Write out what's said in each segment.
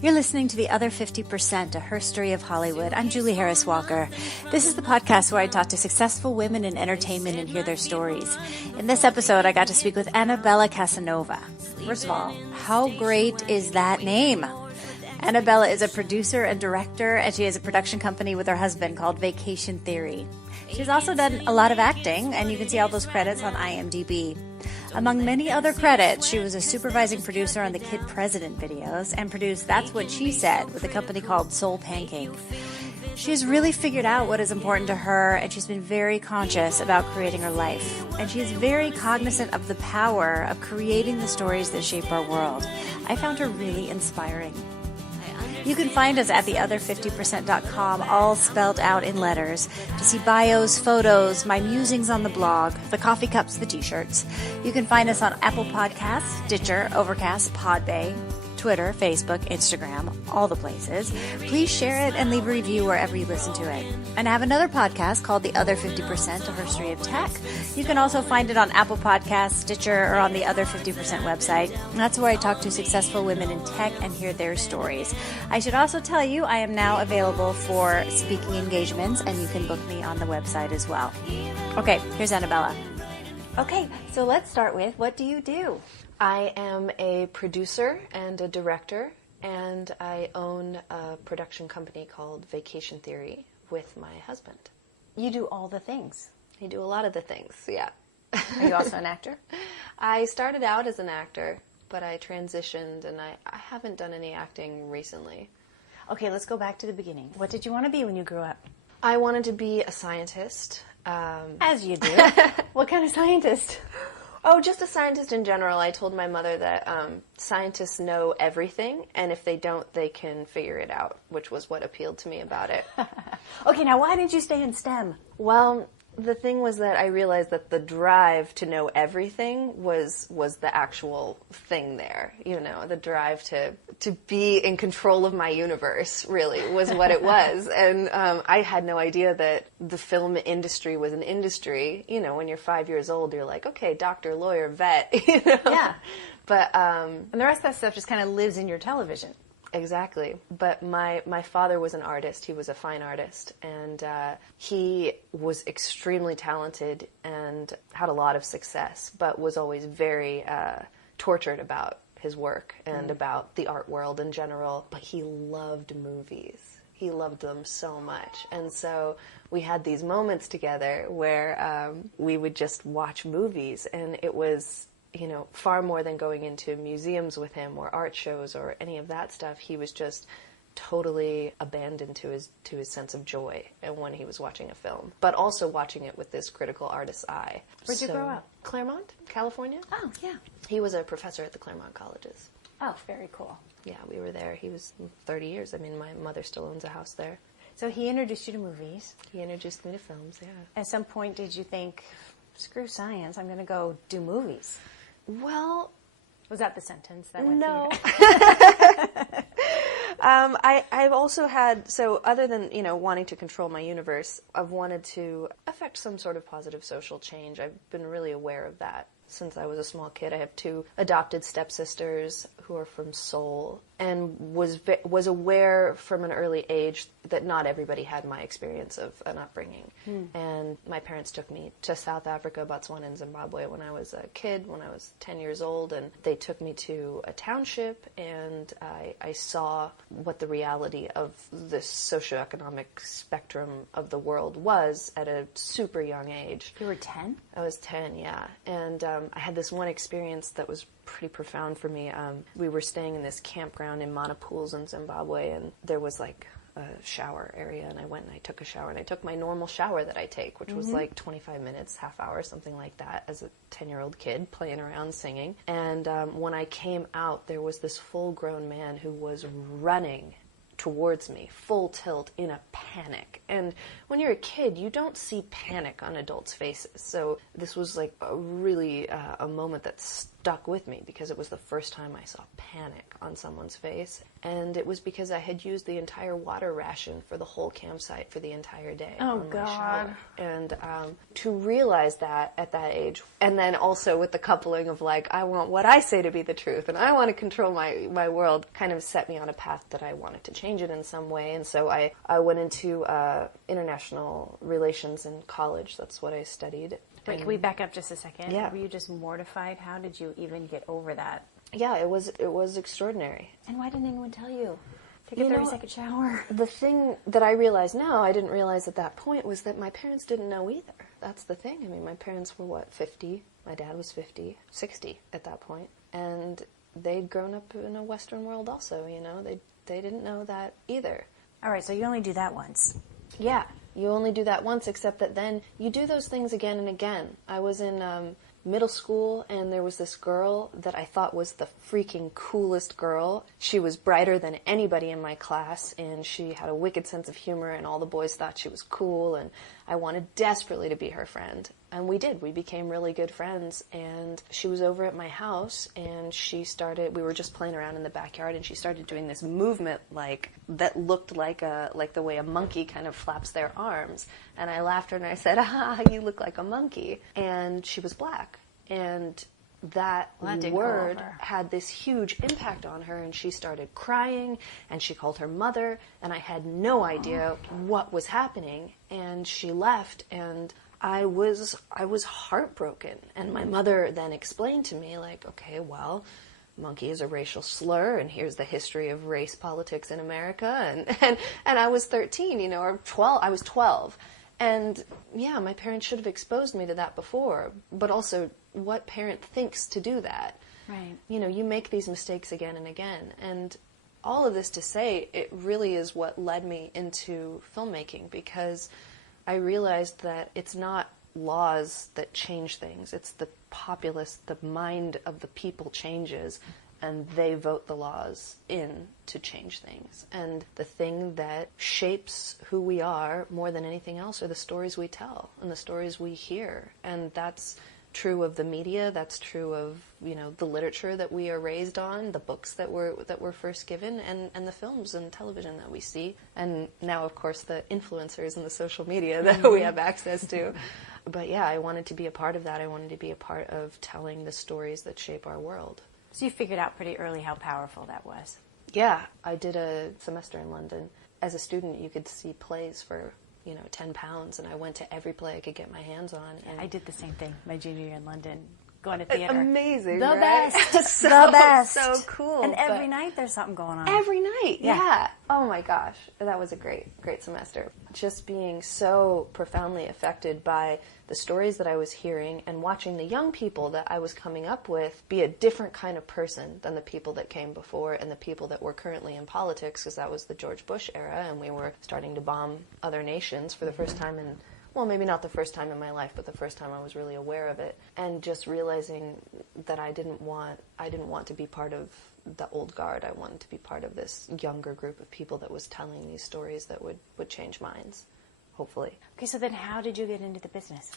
You're listening to The Other 50%, a herstory of Hollywood. I'm Julie Harris Walker. This is the podcast where I talk to successful women in entertainment and hear their stories. In this episode, I got to speak with Anabella Casanova. First of all, how great is that name? Anabella is a producer and director, and she has a production company with her husband called Vacation Theory. She's also done a lot of acting, and you can see all those credits on IMDb. Among many other credits, she was a supervising producer on the Kid President videos and produced That's What She Said with a company called Soul Pancake. She has really figured out what is important to her, and she's been very conscious about creating her life. And she is very cognizant of the power of creating the stories that shape our world. I found her really inspiring. You can find us at theother50%.com, all spelled out in letters, to see bios, photos, my musings on the blog, the coffee cups, the t-shirts. You can find us on Apple Podcasts, Stitcher, Overcast, Podbay, Twitter, Facebook, Instagram, all the places. Please share it and leave a review wherever you listen to it. And I have another podcast called The Other 50%, a herstory of tech. You can also find it on Apple Podcasts, Stitcher, or on the Other 50% website. And that's where I talk to successful women in tech and hear their stories. I should also tell you I am now available for speaking engagements, and you can book me on the website as well. Okay, here's Anabella. Okay, so let's start with, what do you do? I am a producer and a director, and I own a production company called Vacation Theory with my husband. You do all the things. I do a lot of the things, yeah. Are you also an actor? I started out as an actor, but I transitioned, and I haven't done any acting recently. Okay, let's go back to the beginning. What did you want to be when you grew up? I wanted to be a scientist. As you do. What kind of scientist? Oh, just a scientist in general. I told my mother that scientists know everything, and if they don't, they can figure it out, which was what appealed to me about it. Okay, now why did you stay in STEM? Well, the thing was that I realized that the drive to know everything was the actual thing there. You know, the drive to be in control of my universe, really, was what it was. And I had no idea that the film industry was an industry. You know, when you're 5 years old, you're like, okay, doctor, lawyer, vet, you know? Yeah. But, and the rest of that stuff just kind of lives in your television. Exactly. But my father was an artist. He was a fine artist. And he was extremely talented and had a lot of success, but was always very tortured about his work and about the art world in general. But he loved movies. He loved them so much. And so we had these moments together where we would just watch movies, and it was, you know, far more than going into museums with him or art shows or any of that stuff. He was just totally abandoned to his sense of joy and when he was watching a film, but also watching it with this critical artist's eye. Where'd you grow up? Claremont, California. Oh, yeah. He was a professor at the Claremont colleges. Oh, very cool. Yeah, we were there. He was 30 years. I mean, my mother still owns a house there. So he introduced you to movies. He introduced me to films, yeah. At some point, did you think, screw science, I'm going to go do movies? Well, was that the sentence that went no. through you? I've also had, so other than, you know, wanting to control my universe, I've wanted to affect some sort of positive social change. I've been really aware of that since I was a small kid. I have 2 adopted stepsisters who are from Seoul, and was aware from an early age that not everybody had my experience of an upbringing. And my parents took me to South Africa, Botswana, and Zimbabwe when I was a kid, when I was 10 years old, and they took me to a township, and I saw what the reality of this socioeconomic spectrum of the world was at a super young age. You were 10? I was 10, yeah. And I had this one experience that was pretty profound for me. We were staying in this campground in Monopools in Zimbabwe, and there was like a shower area, and I went and I took a shower, and I took my normal shower that I take, which was like 25 minutes, half hour, something like that, as a 10-year-old kid playing around singing. And when I came out, there was this full-grown man who was running towards me, full tilt, in a panic. And when you're a kid, you don't see panic on adults' faces. So this was like a really a moment that stuck with me because it was the first time I saw panic on someone's face. And it was because I had used the entire water ration for the whole campsite for the entire day. Oh, God. And to realize that at that age, and then also with the coupling of like, I want what I say to be the truth, and I want to control my world, kind of set me on a path that I wanted to change it in some way. And so I went into international relations in college. That's what I studied. Wait, can we back up just a second? Yeah. Were you just mortified? How did you even get over that? Yeah, it was extraordinary. And why didn't anyone tell you? Take a 30-second shower. The thing that I realize now, I didn't realize at that point, was that my parents didn't know either. That's the thing. I mean, my parents were, 50? My dad was 50, 60 at that point. And they'd grown up in a Western world also, They didn't know that either. All right, so you only do that once. Yeah, you only do that once, except that then you do those things again and again. I was in middle school, and there was this girl that I thought was the freaking coolest girl. She was brighter than anybody in my class, and she had a wicked sense of humor, and all the boys thought she was cool, and I wanted desperately to be her friend. And we did. We became really good friends, and she was over at my house, and we were just playing around in the backyard, and she started doing this movement that looked like the way a monkey kind of flaps their arms. And I laughed at her, and I said, you look like a monkey. And she was black. And that word had this huge impact on her, and she started crying, and she called her mother, and I had no idea what was happening. And she left, and I was heartbroken. And my mother then explained to me, okay, well, monkey is a racial slur, and here's the history of race politics in America. And I was 13, or 12. I was 12. And yeah, my parents should have exposed me to that before. But also, what parent thinks to do that? Right. You make these mistakes again and again. And all of this to say, it really is what led me into filmmaking, because I realized that it's not laws that change things. It's the populace, the mind of the people changes, and they vote the laws in to change things. And the thing that shapes who we are more than anything else are the stories we tell and the stories we hear. And that's true of the media, that's true of, the literature that we are raised on, the books that we're first given, and the films and television that we see. And now, of course, the influencers and the social media that we have access to. But yeah, I wanted to be a part of that. I wanted to be a part of telling the stories that shape our world. So you figured out pretty early how powerful that was. Yeah, I did a semester in London. As a student, you could see plays for, £10, and I went to every play I could get my hands on. And I did the same thing my junior year in London, going to theater. Amazing, the right? best, the best, so cool. And every night there's something going on. Every night, Yeah. yeah. Oh my gosh, that was a great semester. Just being so profoundly affected by the stories that I was hearing and watching the young people that I was coming up with be a different kind of person than the people that came before and the people that were currently in politics, because that was the George Bush era, and we were starting to bomb other nations for the first time in, well, maybe not the first time in my life, but the first time I was really aware of it, and just realizing that I didn't want to be part of the old guard. I wanted to be part of this younger group of people that was telling these stories that would change minds, hopefully. Okay, so then how did you get into the business?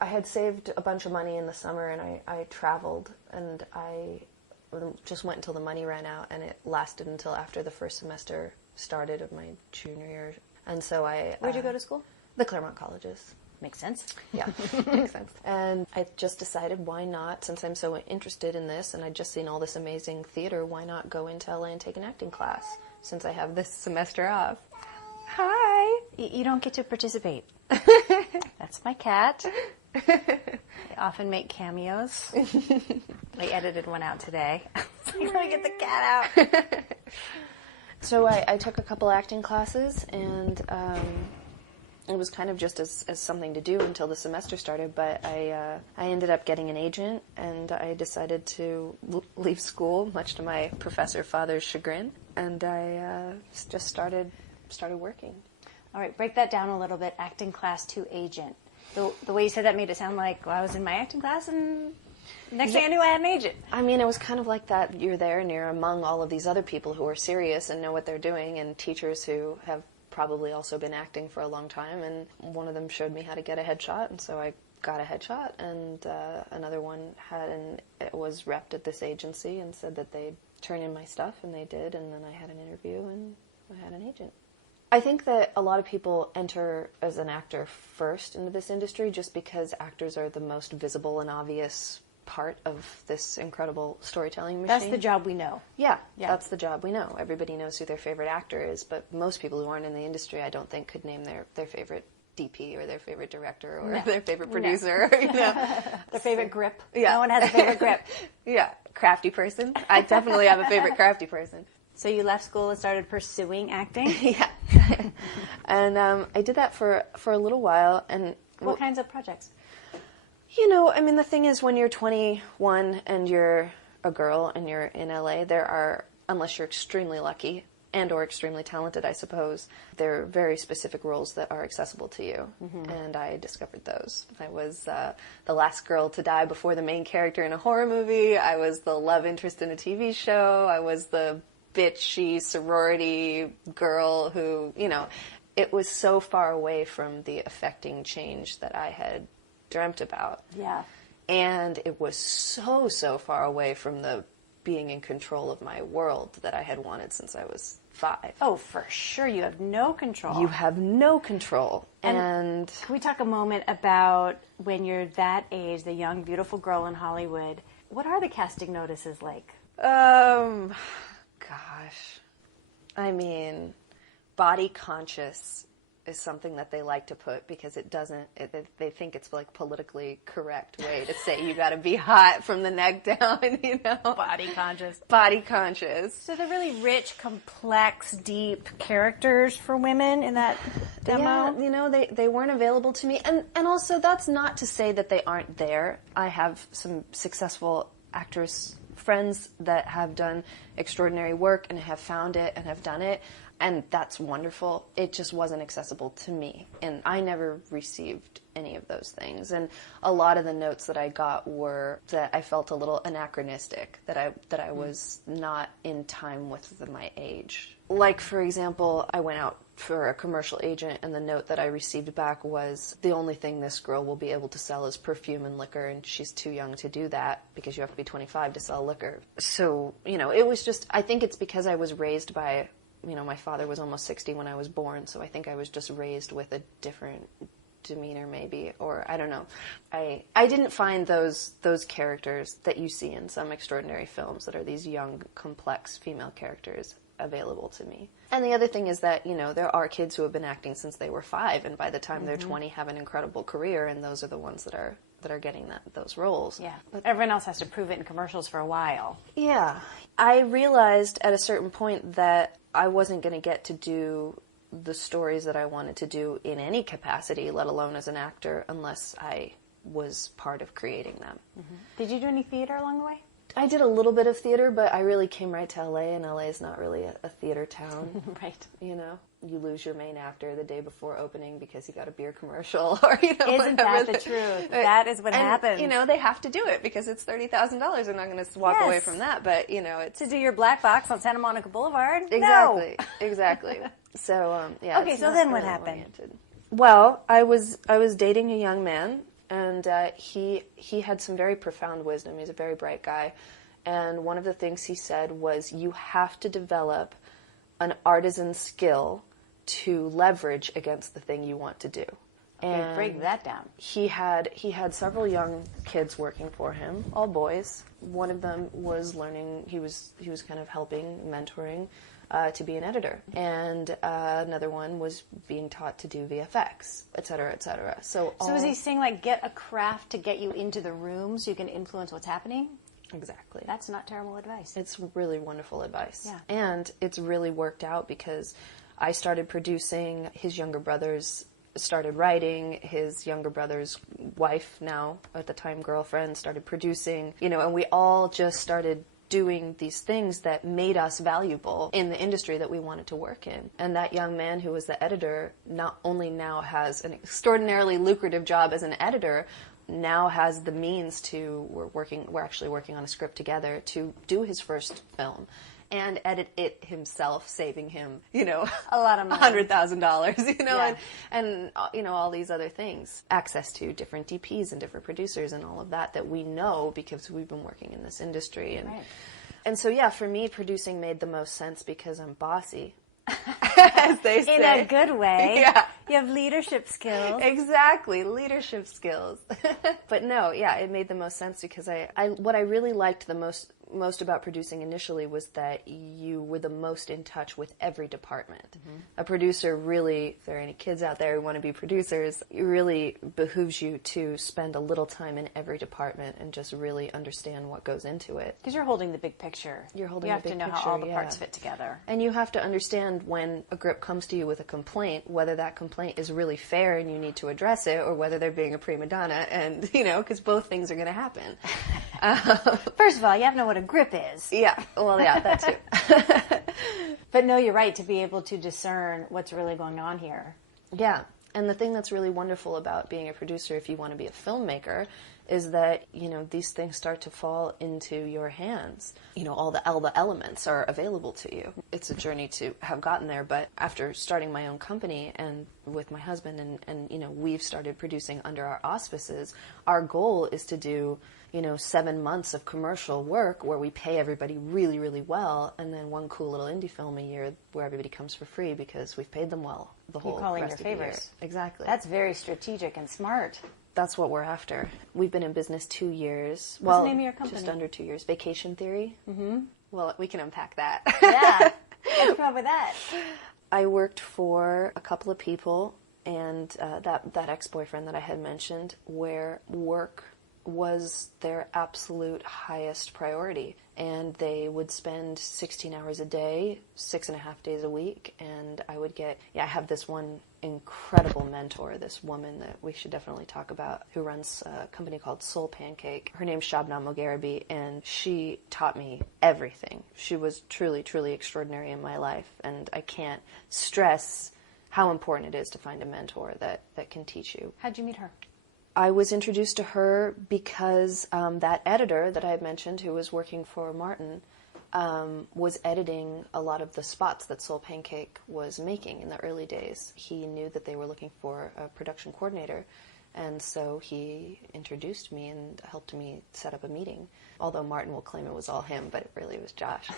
I had saved a bunch of money in the summer, and I traveled, and I just went until the money ran out, and it lasted until after the first semester started of my junior year. And so Where'd you go to school? The Claremont colleges. Makes sense. Yeah, makes sense. And I just decided, why not, since I'm so interested in this and I'd just seen all this amazing theater, why not go into LA and take an acting class, since I have this semester off. Hi! You don't get to participate. That's my cat. They often make cameos. I edited one out today. I'm going to get the cat out. So I took a couple acting classes, and it was kind of just as something to do until the semester started, but I ended up getting an agent, and I decided to leave school, much to my professor father's chagrin, and I just started working. All right, break that down a little bit, acting class to agent. The way you said that made it sound like, well, I was in my acting class, and next thing I knew, I had an agent. I mean, it was kind of like that. You're there, and you're among all of these other people who are serious and know what they're doing, and teachers who have probably also been acting for a long time, and one of them showed me how to get a headshot, and so I got a headshot, and another one was repped at this agency and said that they'd turn in my stuff, and they did, and then I had an interview, and I had an agent. I think that a lot of people enter as an actor first into this industry just because actors are the most visible and obvious part of this incredible storytelling machine. That's the job we know. Yeah, that's the job we know. Everybody knows who their favorite actor is, but most people who aren't in the industry, I don't think, could name their favorite DP or their favorite director or their favorite producer. You know? Their favorite grip. Yeah. No one has a favorite grip. Yeah, crafty person. I definitely have a favorite crafty person. So you left school and started pursuing acting? Yeah. And I did that for a little while. And what kinds of projects? You know, I mean, the thing is, when you're 21 and you're a girl and you're in LA, there are, unless you're extremely lucky and or extremely talented, I suppose, there are very specific roles that are accessible to you. Mm-hmm. And I discovered those. I was the last girl to die before the main character in a horror movie. I was the love interest in a TV show. I was the bitchy sorority girl who, you know, it was so far away from the affecting change that I had dreamt about. Yeah. And it was so far away from the being in control of my world that I had wanted since I was 5. Oh, for sure. You have no control. You have no control. And can we talk a moment about when you're that age, the young, beautiful girl in Hollywood? What are the casting notices like? Gosh. I mean, body conscious is something that they like to put because they think it's like politically correct way to say you got to be hot from the neck down, you know. Body conscious. Body conscious. So they're really rich, complex, deep characters for women in that demo? Yeah, you know, they weren't available to me. And also, that's not to say that they aren't there. I have some successful actors friends that have done extraordinary work and have found it and have done it. And that's wonderful. It just wasn't accessible to me. And I never received any of those things. And a lot of the notes that I got were that I felt a little anachronistic, that I was not in time with my age. Like, for example, I went out for a commercial agent, and the note that I received back was, the only thing this girl will be able to sell is perfume and liquor, and she's too young to do that because you have to be 25 to sell liquor. So, you know, it was just, I think it's because I was raised by, you know, my father was almost 60 when I was born, so I think I was just raised with a different demeanor maybe, or I don't know. I didn't find those characters that you see in some extraordinary films that are these young, complex female characters available to me. And the other thing is that, you know, there are kids who have been acting since they were 5, and by the time they're 20 have an incredible career, and those are the ones that are getting those roles. Yeah, but everyone else has to prove it in commercials for a while. Yeah. I realized at a certain point that I wasn't going to get to do the stories that I wanted to do in any capacity, let alone as an actor, unless I was part of creating them. Mm-hmm. Did you do any theater along the way? I did a little bit of theater, but I really came right to LA, and LA is not really a theater town. Right. You know, you lose your main actor the day before opening because he got a beer commercial, or, you know, Isn't that the truth? That is what happens. You know, they have to do it because it's $30,000. They're not going to walk away from that, but, you know, it's... To do your black box on Santa Monica Boulevard? Exactly. No. Exactly. So, yeah. Okay, so then what happened? Well, I was dating a young man, and he had some very profound wisdom. He's a very bright guy. And one of the things he said was, you have to develop an artisan skill to leverage against the thing you want to do. And break that down. He had several young kids working for him, all boys. One of them was learning, he was kind of helping, mentoring, to be an editor. And another one was being taught to do VFX, et cetera, et cetera. So is he saying, like, get a craft to get you into the room so you can influence what's happening? Exactly. That's not terrible advice. It's really wonderful advice. Yeah. And it's really worked out because I started producing, his younger brothers started writing, his younger brother's wife, now at the time girlfriend, started producing, you know, and we all just started doing these things that made us valuable in the industry that we wanted to work in. And that young man who was the editor not only now has an extraordinarily lucrative job as an editor, now has the means to, we're actually working on a script together to do his first film and edit it himself, saving him, a lot of money, $100,000, and all these other things. Access to different DPs and different producers and all of that we know because we've been working in this industry. And, right. And so, yeah, for me, producing made the most sense because I'm bossy. As they say. In a good way. Yeah. You have leadership skills. Exactly, leadership skills. But no, yeah, it made the most sense because what I really liked the most about producing initially was that you were the most in touch with every department. Mm-hmm. A producer really, if there are any kids out there who want to be producers, it really behooves you to spend a little time in every department and just really understand what goes into it. Because you're holding the big picture. You're holding the big picture. You have to know how all the parts fit together. And you have to understand when a grip comes to you with a complaint, whether that complaint is really fair and you need to address it, or whether they're being a prima donna, and, because both things are going to happen. First of all, you have to know what a grip is. Yeah, well, yeah, that too. But no, you're right, to be able to discern what's really going on here. Yeah, and the thing that's really wonderful about being a producer, if you want to be a filmmaker, is that, these things start to fall into your hands. All the elements are available to you. It's a journey to have gotten there, but after starting my own company and with my husband and we've started producing under our auspices, our goal is to do 7 months of commercial work where we pay everybody really, really well, and then one cool little indie film a year where everybody comes for free because we've paid them well the whole rest of the year. Exactly. That's very strategic and smart. That's what we're after. We've been in business 2 years. What's the name of your company? Just under 2 years. Vacation Theory. Mm-hmm. Well, we can unpack that. Yeah. Let's come up with that. I worked for a couple of people, and that ex-boyfriend that I had mentioned, where work was their absolute highest priority. And they would spend 16 hours a day, 6.5 days a week, and I would I have this one incredible mentor, this woman that we should definitely talk about, who runs a company called Soul Pancake. Her name's Shabnam Mogherabi, and she taught me everything. She was truly, truly extraordinary in my life, and I can't stress how important it is to find a mentor that can teach you. How'd you meet her? I was introduced to her because that editor that I had mentioned, who was working for Martin, was editing a lot of the spots that Soul Pancake was making in the early days. He knew that they were looking for a production coordinator, and so he introduced me and helped me set up a meeting. Although Martin will claim it was all him, but it really was Josh.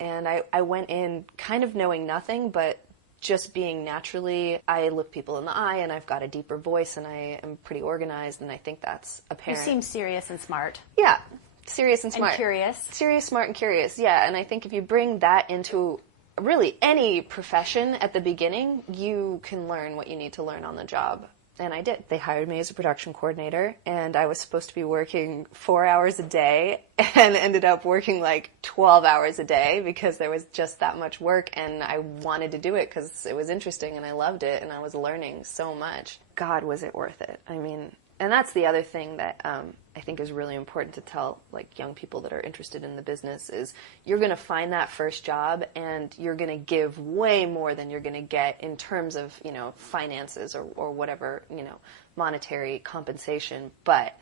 And I went in kind of knowing nothing, but just being naturally, I look people in the eye, and I've got a deeper voice, and I am pretty organized, and I think that's apparent. You seem serious and smart. Yeah, serious and smart. And curious. Serious, smart, and curious, yeah. And I think if you bring that into really any profession at the beginning, you can learn what you need to learn on the job. And I did. They hired me as a production coordinator, and I was supposed to be working 4 hours a day and ended up working like 12 hours a day because there was just that much work, and I wanted to do it because it was interesting and I loved it and I was learning so much. God, was it worth it? I mean, and that's the other thing that I think is really important to tell like young people that are interested in the business is you're going to find that first job and you're going to give way more than you're going to get in terms of, finances or whatever, monetary compensation. But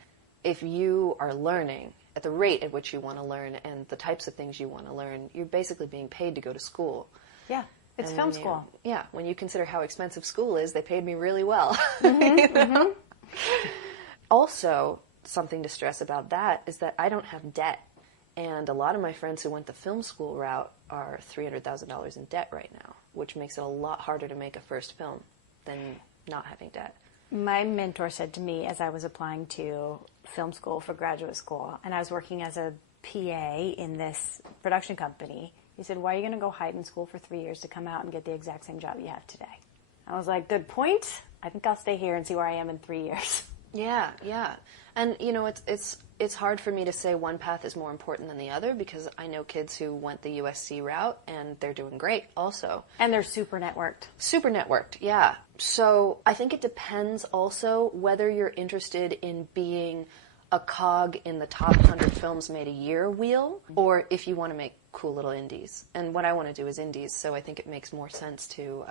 if you are learning at the rate at which you want to learn and the types of things you want to learn, you're basically being paid to go to school. Yeah. It's film school. Yeah. When you consider how expensive school is, they paid me really well. Mm-hmm, mm-hmm. Also, something to stress about that is that I don't have debt. And a lot of my friends who went the film school route are $300,000 in debt right now, which makes it a lot harder to make a first film than not having debt. My mentor said to me as I was applying to film school for graduate school, and I was working as a PA in this production company, he said, why are you going to go hide in school for 3 years to come out and get the exact same job you have today? I was like, good point. I think I'll stay here and see where I am in 3 years. Yeah, yeah. And, it's hard for me to say one path is more important than the other because I know kids who went the USC route and they're doing great also. And they're super networked. Super networked, yeah. So I think it depends also whether you're interested in being a cog in the top 100 films made a year wheel or if you want to make cool little indies. And what I want to do is indies, so I think it makes more sense to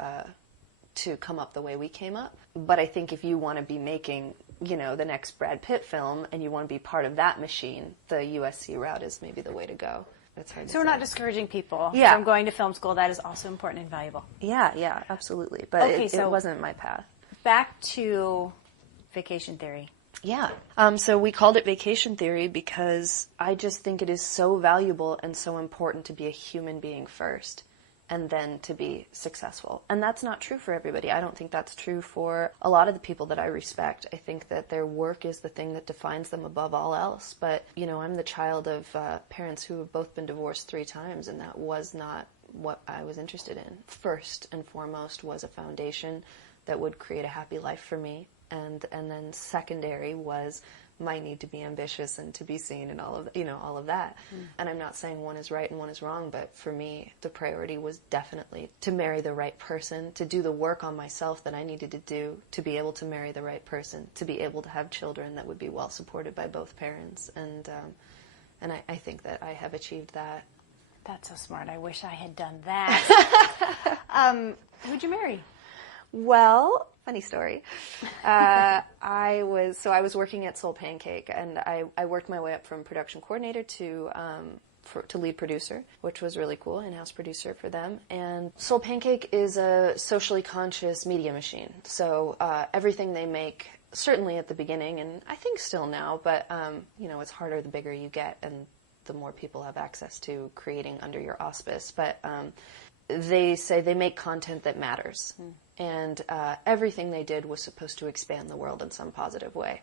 come up the way we came up. But I think if you want to be making the next Brad Pitt film and you want to be part of that machine, the USC route is maybe the way to go. It's hard to say. So we're not discouraging people Yeah. from going to film school. That is also important and valuable. Yeah, absolutely. But Okay, it wasn't my path. Back to vacation theory. Yeah. So we called it vacation theory because I just think it is so valuable and so important to be a human being first and then to be successful. And that's not true for everybody. I don't think that's true for a lot of the people that I respect. I think that their work is the thing that defines them above all else. But, I'm the child of parents who have both been divorced 3 times, and that was not what I was interested in. First and foremost was a foundation that would create a happy life for me. And then secondary was my need to be ambitious and to be seen and all of that. And I'm not saying one is right and one is wrong, but for me, the priority was definitely to marry the right person, to do the work on myself that I needed to do to be able to marry the right person, to be able to have children that would be well supported by both parents. And I think that I have achieved that. That's so smart. I wish I had done that. Who'd you marry? Well, funny story. I was working at Soul Pancake, and I worked my way up from production coordinator to lead producer, which was really cool, in-house producer for them. And Soul Pancake is a socially conscious media machine. So everything they make, certainly at the beginning, and I think still now, but it's harder the bigger you get and the more people have access to creating under your auspice. But they say they make content that matters. And everything they did was supposed to expand the world in some positive way.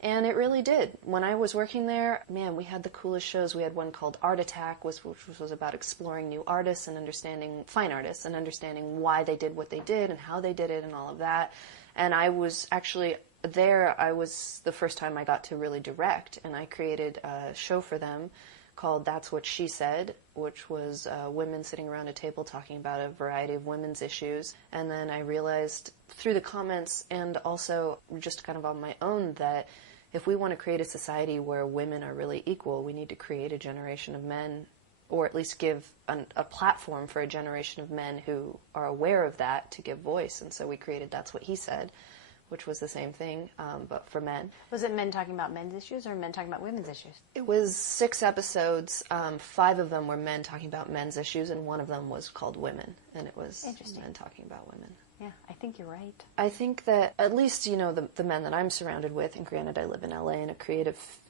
And it really did. When I was working there, man, we had the coolest shows. We had one called Art Attack, which was about exploring new artists and understanding fine artists and understanding why they did what they did and how they did it and all of that. And I was actually there. I was the first time I got to really direct, and I created a show for them called That's What She Said, which was women sitting around a table talking about a variety of women's issues. And then I realized through the comments and also just kind of on my own that if we want to create a society where women are really equal, we need to create a generation of men, or at least give a platform for a generation of men who are aware of that to give voice. And so we created That's What He Said, which was the same thing, but for men. Was it men talking about men's issues or men talking about women's issues? It was 6 episodes. 5 of them were men talking about men's issues, and one of them was called Women, and it was men talking about women. Yeah, I think you're right. I think that at least, the men that I'm surrounded with, and granted I live in LA and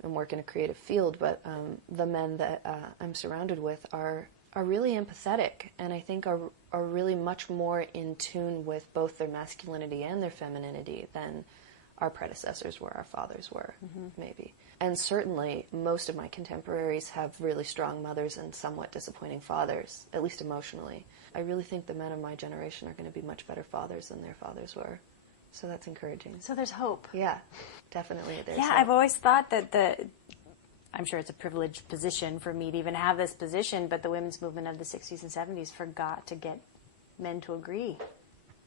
work in a creative field, but the men that I'm surrounded with are really empathetic, and I think are really much more in tune with both their masculinity and their femininity than our predecessors were, our fathers were, maybe. And certainly most of my contemporaries have really strong mothers and somewhat disappointing fathers, at least emotionally. I really think the men of my generation are going to be much better fathers than their fathers were. So that's encouraging. So there's hope. Yeah, definitely there's hope. I've always thought that I'm sure it's a privileged position for me to even have this position, but the women's movement of the 60s and 70s forgot to get men to agree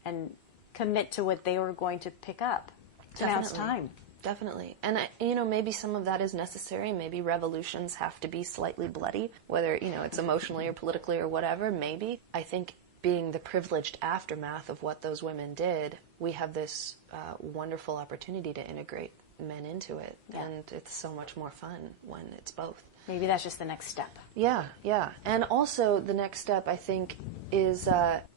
and commit to what they were going to pick up. So now it's time. Definitely. And, maybe some of that is necessary. Maybe revolutions have to be slightly bloody, whether, it's emotionally or politically or whatever, maybe. I think being the privileged aftermath of what those women did, we have this wonderful opportunity to integrate men into it, and it's so much more fun when it's both. Maybe that's just the next step. Yeah. And also the next step, I think, is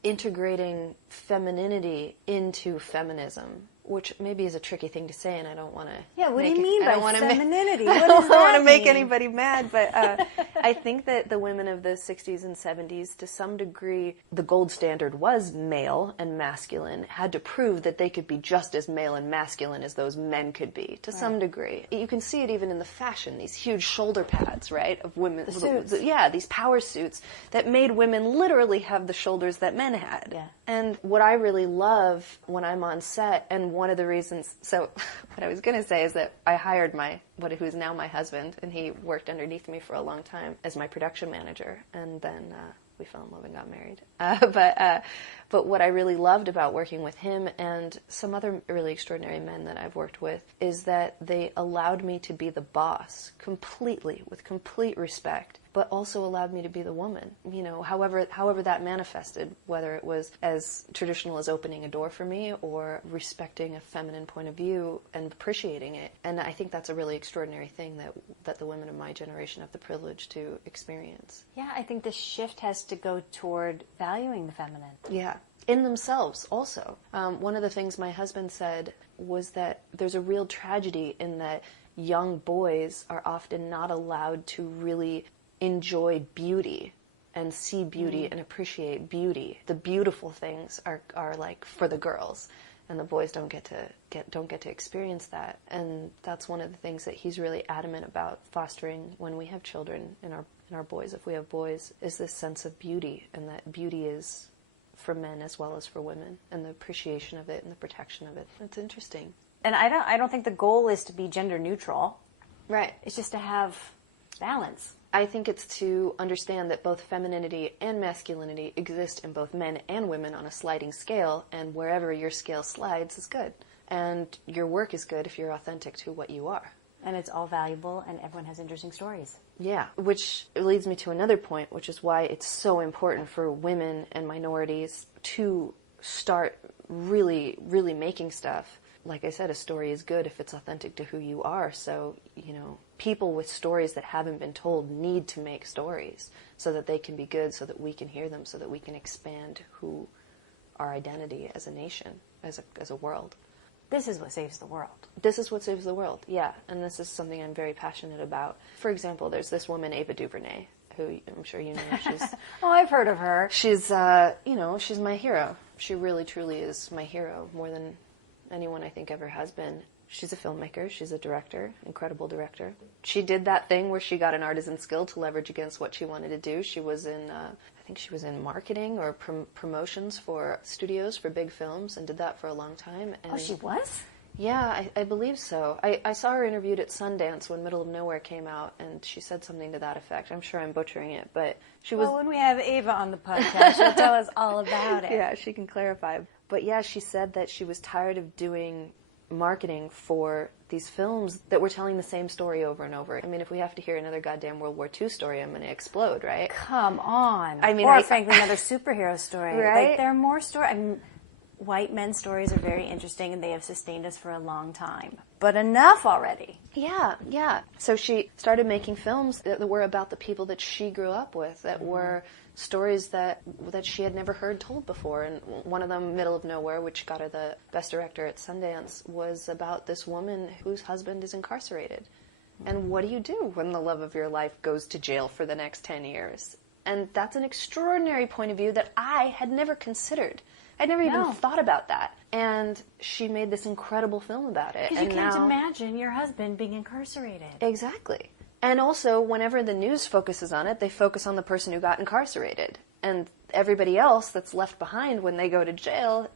integrating femininity into feminism, which maybe is a tricky thing to say, and I don't want to... Yeah, what do you mean by femininity? I don't want to make anybody mad, but I think that the women of the 60s and 70s, to some degree, the gold standard was male and masculine, had to prove that they could be just as male and masculine as those men could be, to some degree. You can see it even in the fashion, these huge shoulder pads, right, of women. The suits. Yeah, these power suits that made women literally have the shoulders that men had. Yeah. And what I really love when I'm on set, and one of the reasons, so what I was going to say is that I hired who is now my husband, and he worked underneath me for a long time as my production manager, and then we fell in love and got married. But what I really loved about working with him and some other really extraordinary men that I've worked with is that they allowed me to be the boss completely, with complete respect, but also allowed me to be the woman. You know, however that manifested, whether it was as traditional as opening a door for me or respecting a feminine point of view and appreciating it. And I think that's a really extraordinary thing that the women of my generation have the privilege to experience. Yeah, I think the shift has to go toward valuing the feminine. Yeah. In themselves also. One of the things my husband said was that there's a real tragedy in that young boys are often not allowed to really enjoy beauty and see beauty and appreciate beauty. The beautiful things are like for the girls, and the boys don't get to experience that. And that's one of the things that he's really adamant about fostering when we have children in our boys, if we have boys, is this sense of beauty, and that beauty is for men as well as for women, and the appreciation of it and the protection of it. It's interesting. And I don't think the goal is to be gender neutral. Right. It's just to have balance. I think it's to understand that both femininity and masculinity exist in both men and women on a sliding scale, and wherever your scale slides is good. And your work is good if you're authentic to what you are. And it's all valuable, and everyone has interesting stories. Yeah, which leads me to another point, which is why it's so important for women and minorities to start really, really making stuff. Like I said, a story is good if it's authentic to who you are. So, you know, people with stories that haven't been told need to make stories so that they can be good, so that we can hear them, so that we can expand who our identity as a nation, as a world. This is what saves the world. This is what saves the world, yeah. And this is something I'm very passionate about. For example, there's this woman, Ava DuVernay, who I'm sure you know. She's oh, I've heard of her. She's, she's my hero. She really, truly is my hero, more than anyone I think ever has been. She's a filmmaker. She's a director, incredible director. She did that thing where she got an artisan skill to leverage against what she wanted to do. She was in, I think she was in marketing or promotions for studios for big films, and did that for a long time. And oh, she was? Yeah, I believe so. I saw her interviewed at Sundance when Middle of Nowhere came out, and she said something to that effect. I'm sure I'm butchering it, but she was... Well, when we have Ava on the podcast, she'll tell us all about it. Yeah, she can clarify. But yeah, she said that she was tired of doing marketing for these films that were telling the same story over and over. I mean, if we have to hear another goddamn World War II story, I'm going to explode, right? Come on. I mean, or frankly, another superhero story. Right? Like, there are more stories. I mean, white men's stories are very interesting, and they have sustained us for a long time. But enough already. Yeah, yeah. So she started making films that were about the people that she grew up with, that were stories that she had never heard told before. And one of them, Middle of Nowhere, which got her the Best Director at Sundance, was about this woman whose husband is incarcerated. And what do you do when the love of your life goes to jail for the next 10 years? And that's an extraordinary point of view that I had never considered. I'd never even thought about that. And she made this incredible film about it. Because you can't imagine your husband being incarcerated. Exactly. And also, whenever the news focuses on it, they focus on the person who got incarcerated. And everybody else that's left behind when they go to jail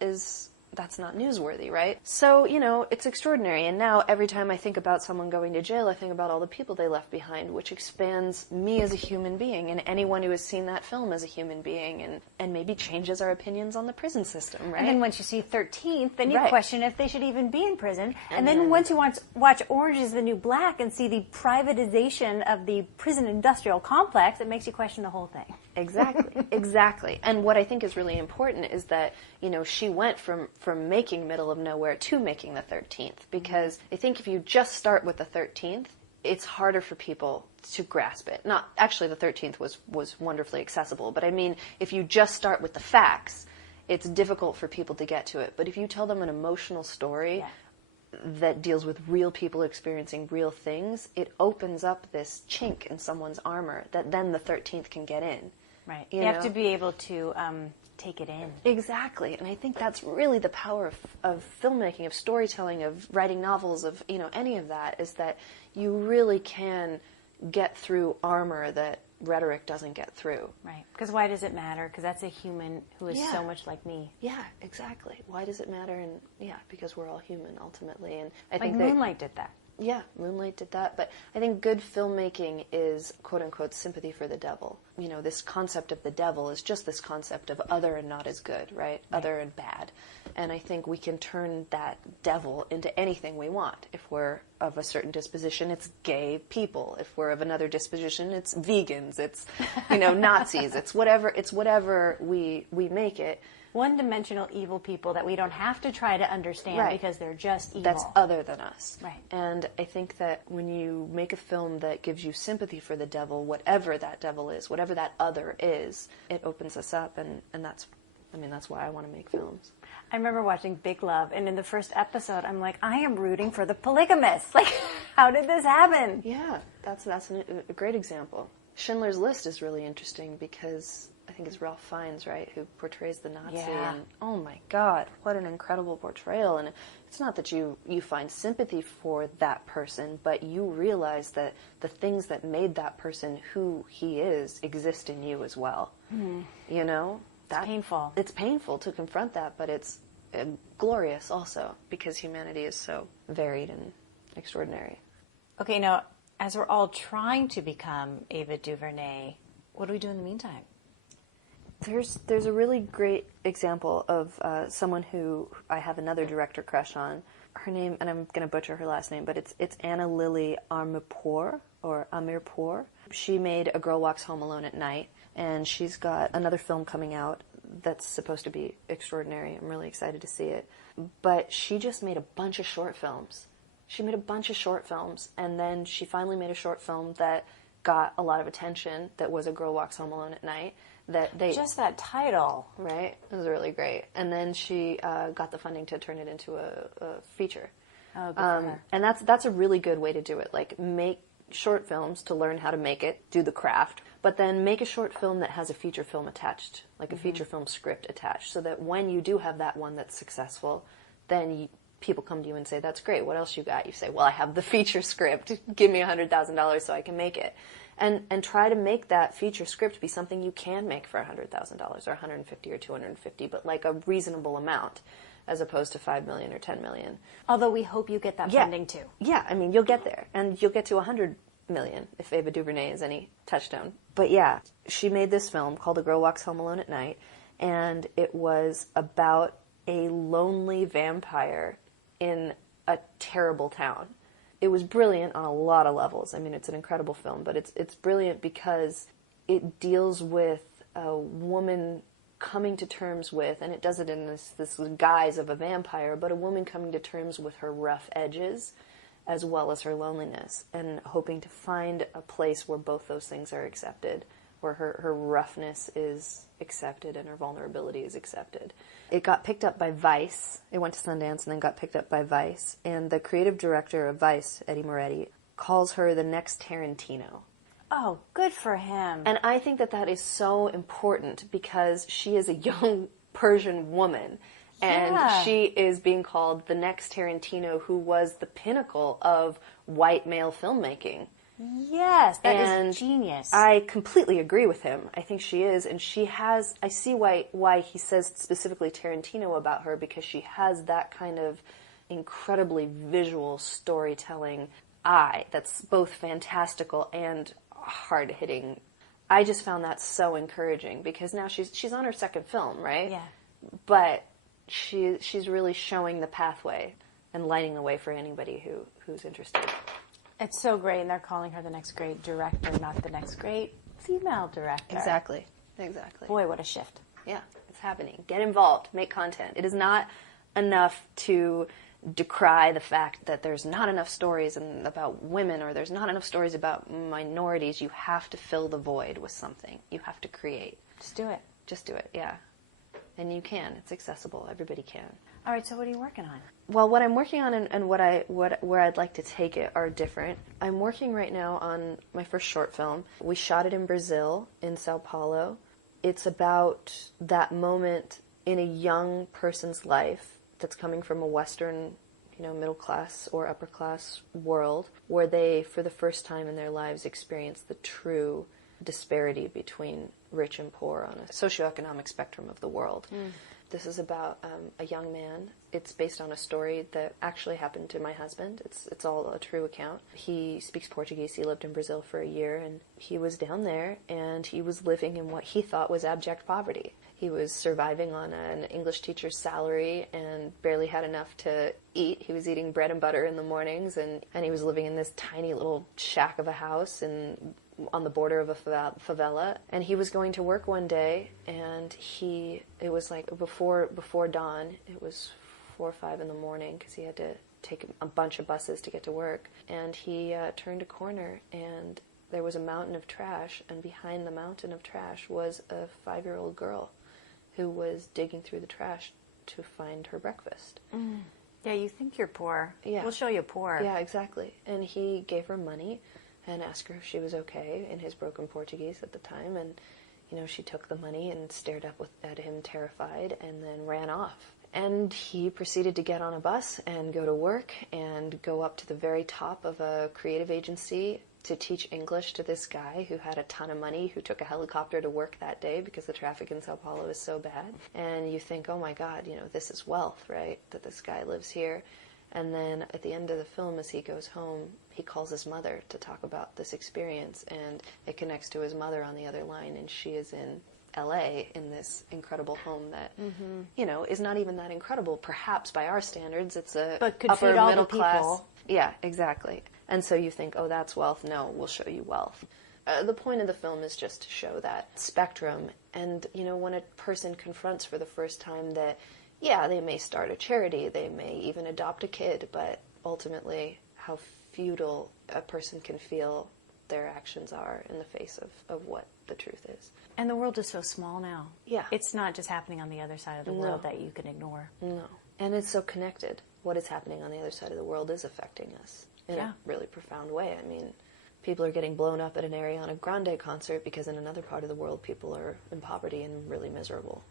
that's not newsworthy, right? So, you know, it's extraordinary. And now every time I think about someone going to jail, I think about all the people they left behind, which expands me as a human being and anyone who has seen that film as a human being, and maybe changes our opinions on the prison system, right? And then once you see 13th, then you Right. question if they should even be in prison. And then once you watch Orange is the New Black and see the privatization of the prison industrial complex, it makes you question the whole thing. Exactly, exactly. And what I think is really important is that, you know, she went from making Middle of Nowhere to making the 13th, because I think if you just start with the 13th, it's harder for people to grasp it. Not actually, the 13th was wonderfully accessible, but I mean, if you just start with the facts, it's difficult for people to get to it. But if you tell them an emotional story that deals with real people experiencing real things, it opens up this chink in someone's armor that then the 13th can get in. Right. You have to be able to take it in. Exactly. And I think that's really the power of filmmaking, of storytelling, of writing novels, of, you know, any of that, is that you really can get through armor that rhetoric doesn't get through. Right. Because why does it matter? Because that's a human who is so much like me. Yeah, exactly. Why does it matter? And because we're all human ultimately. And I like think Moonlight did that. Yeah, Moonlight did that. But I think good filmmaking is, quote unquote, sympathy for the devil. You know, this concept of the devil is just this concept of other and not as good, right? Other and bad. And I think we can turn that devil into anything we want. If we're of a certain disposition, it's gay people. If we're of another disposition, it's vegans. It's, Nazis. It's whatever we make it. One-dimensional evil people that we don't have to try to understand because they're just evil. That's other than us. Right. And I think that when you make a film that gives you sympathy for the devil, whatever that devil is, whatever that other is, it opens us up, and that's why I want to make films. I remember watching Big Love, and in the first episode, I'm like, I am rooting for the polygamists. Like, how did this happen? Yeah, that's a great example. Schindler's List is really interesting because I think it's Ralph Fiennes, right, who portrays the Nazi. Yeah. And oh my God, what an incredible portrayal. And it's not that you find sympathy for that person, but you realize that the things that made that person who he is exist in you as well. Mm. It's painful. It's painful to confront that, but it's glorious also because humanity is so varied and extraordinary. Okay, now, as we're all trying to become Ava DuVernay, what do we do in the meantime? There's a really great example of someone who I have another director crush on. Her name, and I'm going to butcher her last name, but it's Anna Lily Amirpour, or Amirpour. She made A Girl Walks Home Alone at Night, and she's got another film coming out that's supposed to be extraordinary. I'm really excited to see it. But she just made a bunch of short films. And then she finally made a short film that got a lot of attention, that was A Girl Walks Home Alone at Night. Just that title. Right? It was really great. And then she got the funding to turn it into a feature. Oh, good for her. And that's a really good way to do it. Like, make short films to learn how to make it, do the craft, but then make a short film that has a feature film attached, like a feature film script attached, so that when you do have that one that's successful, then people come to you and say, that's great, what else you got? You say, well, I have the feature script, give me $100,000 so I can make it. And try to make that feature script be something you can make for $100,000 or $150 or $250, but like a reasonable amount, as opposed to $5 million or $10 million. Although we hope you get that funding too. Yeah, I mean, you'll get there, and you'll get to $100 million if Ava DuVernay is any touchstone. But yeah, she made this film called A Girl Walks Home Alone at Night, and it was about a lonely vampire in a terrible town. It was brilliant on a lot of levels. I mean, it's an incredible film, but it's brilliant because it deals with a woman coming to terms with, and it does it in this guise of a vampire, but a woman coming to terms with her rough edges as well as her loneliness, and hoping to find a place where both those things are accepted, where her roughness is accepted and her vulnerability is accepted. It got picked up by Vice. It went to Sundance and then got picked up by Vice. And the creative director of Vice, Eddie Moretti, calls her the next Tarantino. Oh, good for him. And I think that is so important because she is a young Persian woman. And she is being called the next Tarantino, who was the pinnacle of white male filmmaking. Yes, that is genius. I completely agree with him. I think she is, and she has, I see why he says specifically Tarantino about her, because she has that kind of incredibly visual storytelling eye that's both fantastical and hard-hitting. I just found that so encouraging, because now she's on her second film, right? Yeah. But she's really showing the pathway and lighting the way for anybody who's interested. It's so great, and they're calling her the next great director, not the next great female director. Exactly. Boy, what a shift. Yeah, it's happening. Get involved. Make content. It is not enough to decry the fact that there's not enough stories about women, or there's not enough stories about minorities. You have to fill the void with something. You have to create. Just do it. Just do it, yeah. And you can. It's accessible. Everybody can. All right, so what are you working on? Well, what I'm working on and where I'd like to take it are different. I'm working right now on my first short film. We shot it in Brazil, in Sao Paulo. It's about that moment in a young person's life that's coming from a Western, middle class or upper class world, where they, for the first time in their lives, experience the true disparity between rich and poor on a socio-economic spectrum of the world. This is about a young man. It's based on a story that actually happened to my husband. It's all a true account. He speaks Portuguese. He lived in Brazil for a year, and he was down there, and he was living in what he thought was abject poverty. He was surviving on an English teacher's salary and barely had enough to eat. He was eating bread and butter in the mornings, and he was living in this tiny little shack of a house on the border of a favela. And he was going to work one day, and it was like before dawn. It was 4 or 5 in the morning because he had to take a bunch of buses to get to work. And he turned a corner, and there was a mountain of trash, and behind the mountain of trash was a 5-year-old girl who was digging through the trash to find her breakfast. Yeah, you think you're poor. Yeah. We'll show you poor. Yeah, exactly. And he gave her money and asked her if she was okay in his broken Portuguese at the time. And, she took the money and stared up at him terrified and then ran off. And he proceeded to get on a bus and go to work and go up to the very top of a creative agency to teach English to this guy who had a ton of money, who took a helicopter to work that day because the traffic in Sao Paulo is so bad. And you think, oh my God, this is wealth, right? That this guy lives here. And then at the end of the film, as he goes home, he calls his mother to talk about this experience, and it connects to his mother on the other line, and she is in LA in this incredible home that, is not even that incredible. Perhaps by our standards, it's but could upper feed all middle the class. people. Yeah, exactly. And so you think, oh, that's wealth. No, we'll show you wealth. The point of the film is just to show that spectrum. And, when a person confronts for the first time that, yeah, they may start a charity, they may even adopt a kid, but ultimately how futile a person can feel their actions are in the face of what the truth is. And the world is so small now. Yeah. It's not just happening on the other side of the world that you can ignore. No. And it's so connected. What is happening on the other side of the world is affecting us in a really profound way. I mean, people are getting blown up at an Ariana Grande concert because in another part of the world people are in poverty and really miserable.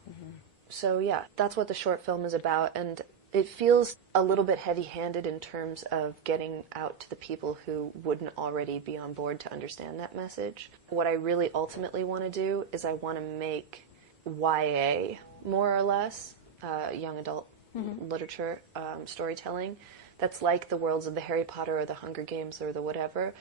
So yeah, that's what the short film is about, and it feels a little bit heavy-handed in terms of getting out to the people who wouldn't already be on board to understand that message. What I really ultimately want to do is I want to make YA, more or less, young adult literature, storytelling, that's like the worlds of the Harry Potter or the Hunger Games or the whatever,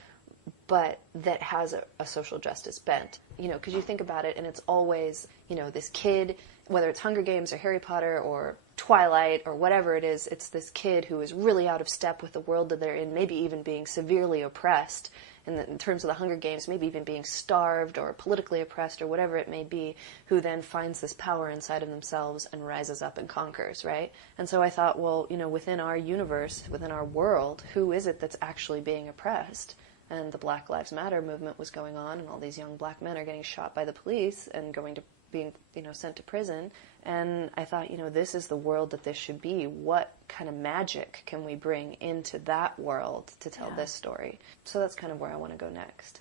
but that has a social justice bent. Because you think about it, and it's always, this kid, whether it's Hunger Games or Harry Potter or Twilight or whatever it is, it's this kid who is really out of step with the world that they're in, maybe even being severely oppressed, in terms of the Hunger Games, maybe even being starved or politically oppressed or whatever it may be, who then finds this power inside of themselves and rises up and conquers, right? And so I thought, well, within our universe, within our world, who is it that's actually being oppressed? And the Black Lives Matter movement was going on, and all these young black men are getting shot by the police and being sent to prison. And I thought, this is the world that this should be. What kind of magic can we bring into that world to tell this story? So that's kind of where I want to go next.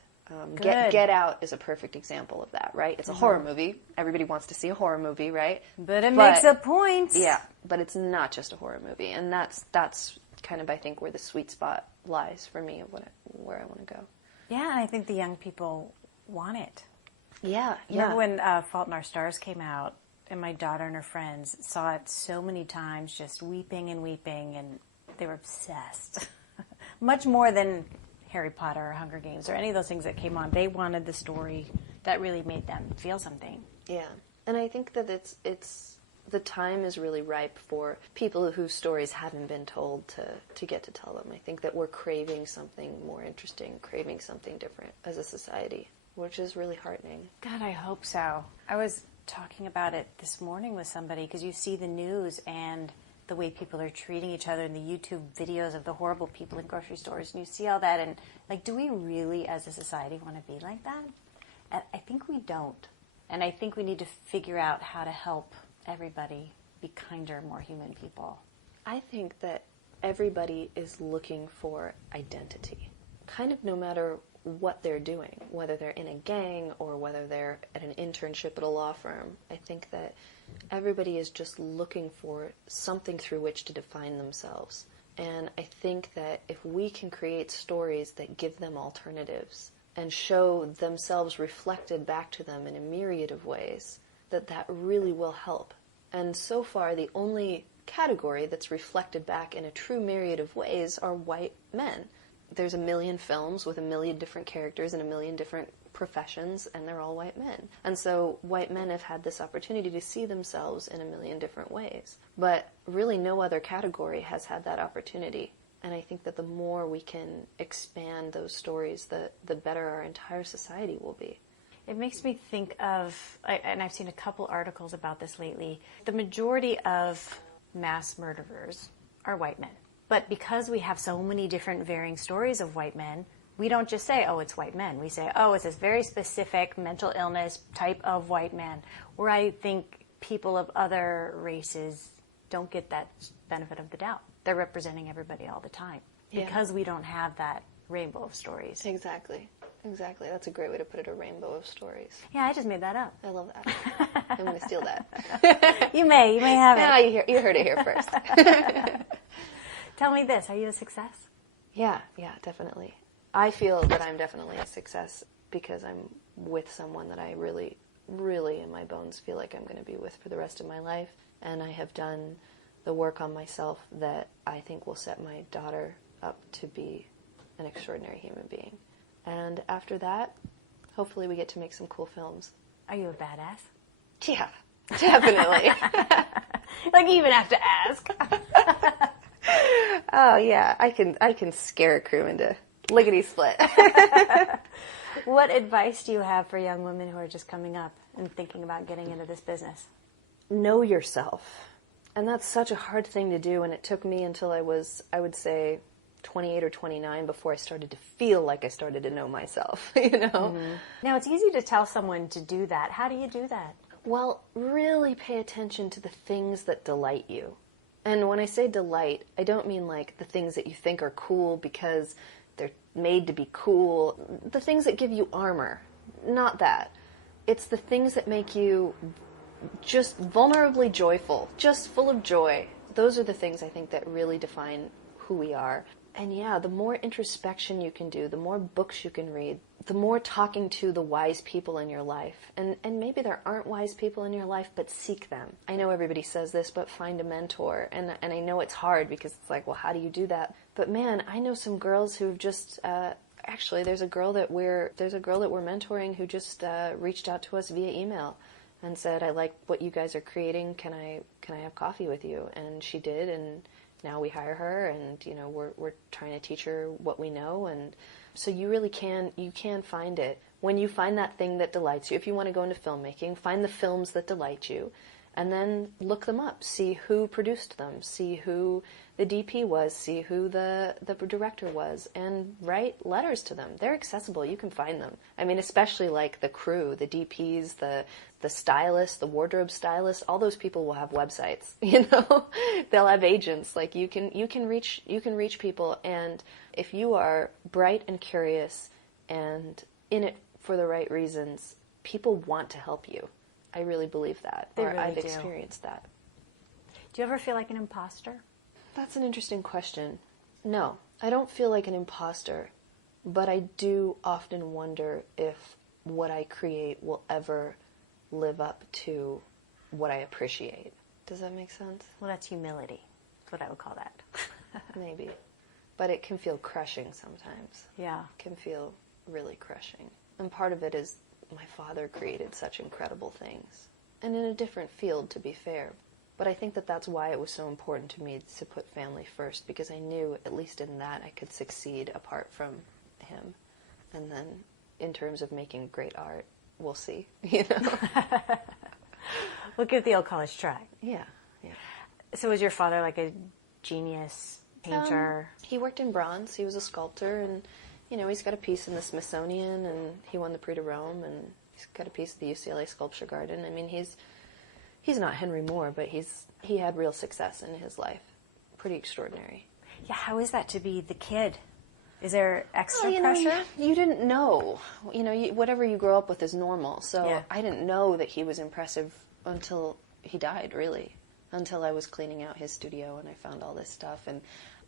Get Out is a perfect example of that, right? It's a horror movie. Everybody wants to see a horror movie, right? But it makes a point. Yeah, but it's not just a horror movie. And that's kind of, I think, where the sweet spot lies for me of where I want to go. Yeah, and I think the young people want it. Yeah. Remember when Fault in Our Stars came out, and my daughter and her friends saw it so many times, just weeping, and they were obsessed. Much more than Harry Potter or Hunger Games or any of those things that came on. They wanted the story that really made them feel something. Yeah, and I think that it's the time is really ripe for people whose stories haven't been told to get to tell them. I think that we're craving something more interesting, craving something different as a society, which is really heartening. God, I hope so. I was talking about it this morning with somebody because you see the news and the way people are treating each other and the YouTube videos of the horrible people in grocery stores, and you see all that, and do we really as a society want to be like that? And I think we don't. And I think we need to figure out how to help everybody be kinder, more human people. I think that everybody is looking for identity, kind of no matter what they're doing, whether they're in a gang or whether they're at an internship at a law firm. I think that everybody is just looking for something through which to define themselves. And I think that if we can create stories that give them alternatives, and show themselves reflected back to them in a myriad of ways, that really will help. And so far, the only category that's reflected back in a true myriad of ways are white men. There's a million films with a million different characters and a million different professions, and they're all white men. And so white men have had this opportunity to see themselves in a million different ways. But really no other category has had that opportunity. And I think that the more we can expand those stories, the better our entire society will be. It makes me think of, and I've seen a couple articles about this lately, the majority of mass murderers are white men. But because we have so many different varying stories of white men, we don't just say, oh, it's white men. We say, oh, it's this very specific mental illness type of white man, where I think people of other races don't get that benefit of the doubt. They're representing everybody all the time because we don't have that rainbow of stories. Exactly. That's a great way to put it, a rainbow of stories. Yeah, I just made that up. I love that. I'm going to steal that. You may have it. No, you heard it here first. Tell me this, are you a success? Yeah, definitely. I feel that I'm definitely a success because I'm with someone that I really, really in my bones feel like I'm going to be with for the rest of my life. And I have done the work on myself that I think will set my daughter up to be an extraordinary human being. And after that, hopefully we get to make some cool films. Are you a badass? Yeah, definitely. Like you even have to ask. Oh yeah, I can scare a crew into lickety-split. What advice do you have for young women who are just coming up and thinking about getting into this business? Know yourself. And that's such a hard thing to do, and it took me until I was, I would say, 28 or 29 before I started to feel like I started to know myself, you know? Mm-hmm. Now, it's easy to tell someone to do that. How do you do that? Well, really pay attention to the things that delight you. And when I say delight, I don't mean like the things that you think are cool because they're made to be cool. The things that give you armor. Not that. It's the things that make you just vulnerably joyful, just full of joy. Those are the things I think that really define who we are. And yeah, the more introspection you can do, the more books you can read, the more talking to the wise people in your life. And maybe there aren't wise people in your life, but seek them. I know everybody says this, but find a mentor. And I know it's hard because it's like, well, how do you do that? But man, I know some girls who've just, actually, there's a girl that we're mentoring who just reached out to us via email and said, I like what you guys are creating. Can I have coffee with you? And she did, and now we hire her, and you know we're trying to teach her what we know, and so you really can find it. When you find that thing that delights you, if you want to go into filmmaking, find the films that delight you, and then look them up, see who produced them, see who the DP was, see who the director was, and write letters to them. They're accessible, you can find them. I mean, especially like the crew, the DPs, the stylists, the wardrobe stylists, all those people will have websites, you know? They'll have agents. Like you can reach people, and if you are bright and curious and in it for the right reasons, people want to help you. I really believe that. They really I've do. experienced that. Do you ever feel like an imposter? That's an interesting question. No, I don't feel like an imposter, but I do often wonder if what I create will ever live up to what I appreciate. Does that make sense? Well, that's humility. That's what I would call that. Maybe. But it can feel crushing sometimes. Yeah. It can feel really crushing. And part of it is my father created such incredible things. And in a different field, to be fair. But I think that that's why it was so important to me to put family first, because I knew, at least in that, I could succeed apart from him. And then, in terms of making great art, we'll see, you know? We'll give the old college try. Yeah. So was your father like a genius painter? He worked in bronze. He was a sculptor, and, you know, he's got a piece in the Smithsonian, and he won the Prix de Rome, and he's got a piece at the UCLA Sculpture Garden. I mean, he's not Henry Moore, but he had real success in his life. Pretty extraordinary. Yeah, how is that to be the kid? Is there extra Well, pressure? You didn't know. You know, whatever you grow up with is normal. So Yeah. I didn't know that he was impressive until he died, really. Until I was cleaning out his studio and I found all this stuff. And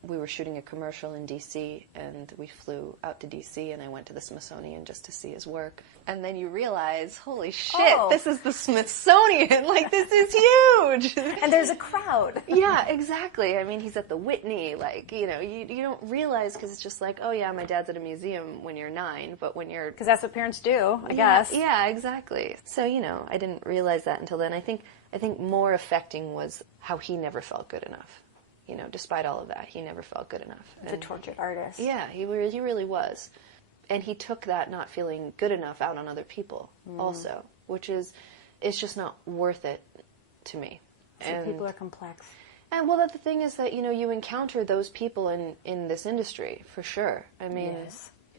we were shooting a commercial in D.C., and we flew out to D.C., and I went to the Smithsonian just to see his work. And then you realize, holy shit, this is the Smithsonian! Like, this is huge! And there's a crowd. Yeah, exactly. I mean, he's at the Whitney, like, you know, you don't realize, because it's just like, oh yeah, my dad's at a museum when you're 9, but when you're... Because that's what parents do, I guess. Yeah, exactly. So, you know, I didn't realize that until then. I think more affecting was how he never felt good enough. You know, despite all of that, he never felt good enough. He's a tortured artist. Yeah, he really was. And he took that not feeling good enough out on other people also, which is, it's just not worth it to me. So people are complex. And, well, the thing is that, you know, you encounter those people in this industry, for sure. I mean,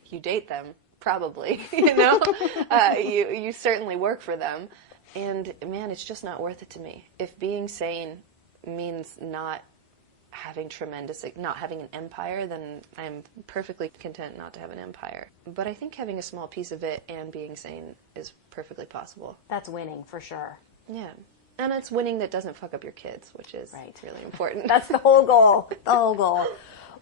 you date them, probably, you know? You certainly work for them. And, man, it's just not worth it to me. If being sane means not having an empire, then I'm perfectly content not to have an empire. But I think having a small piece of it and being sane is perfectly possible. That's winning, for sure. Yeah. And it's winning that doesn't fuck up your kids, which is really important. That's the whole goal. The whole goal.